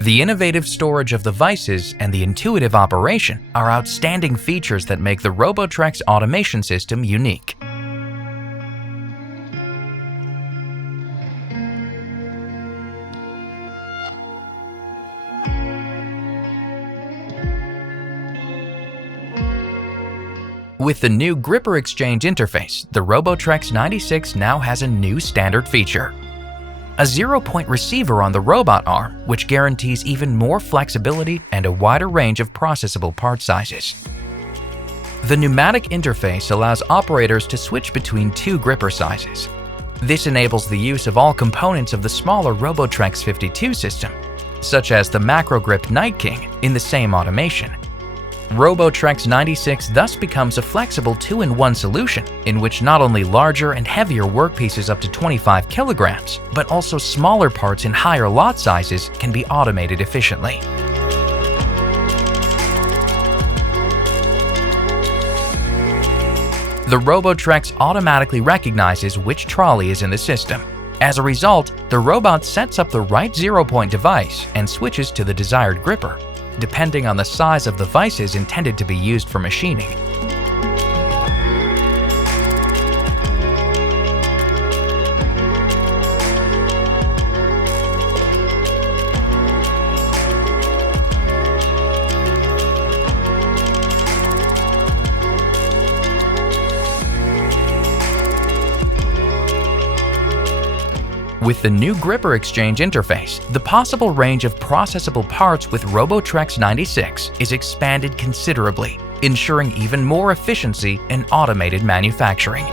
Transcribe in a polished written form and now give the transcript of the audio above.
The innovative storage of the vices and the intuitive operation are outstanding features that make the RoboTrex automation system unique. With the new gripper exchange interface, the RoboTrex 96 now has a new standard feature: a zero-point receiver on the robot arm, which guarantees even more flexibility and a wider range of processable part sizes. The pneumatic interface allows operators to switch between two gripper sizes. This enables the use of all components of the smaller RoboTrex 52 system, such as the Macro Grip Night King, in the same automation. RoboTrex 96 thus becomes a flexible 2-in-1 solution in which not only larger and heavier workpieces up to 25 kilograms, but also smaller parts in higher lot sizes can be automated efficiently. The RoboTrex automatically recognizes which trolley is in the system. As a result, the robot sets up the right zero-point device and switches to the desired gripper, depending on the size of the vices intended to be used for machining. With the new gripper exchange interface, the possible range of processable parts with RoboTrex 96 is expanded considerably, ensuring even more efficiency in automated manufacturing.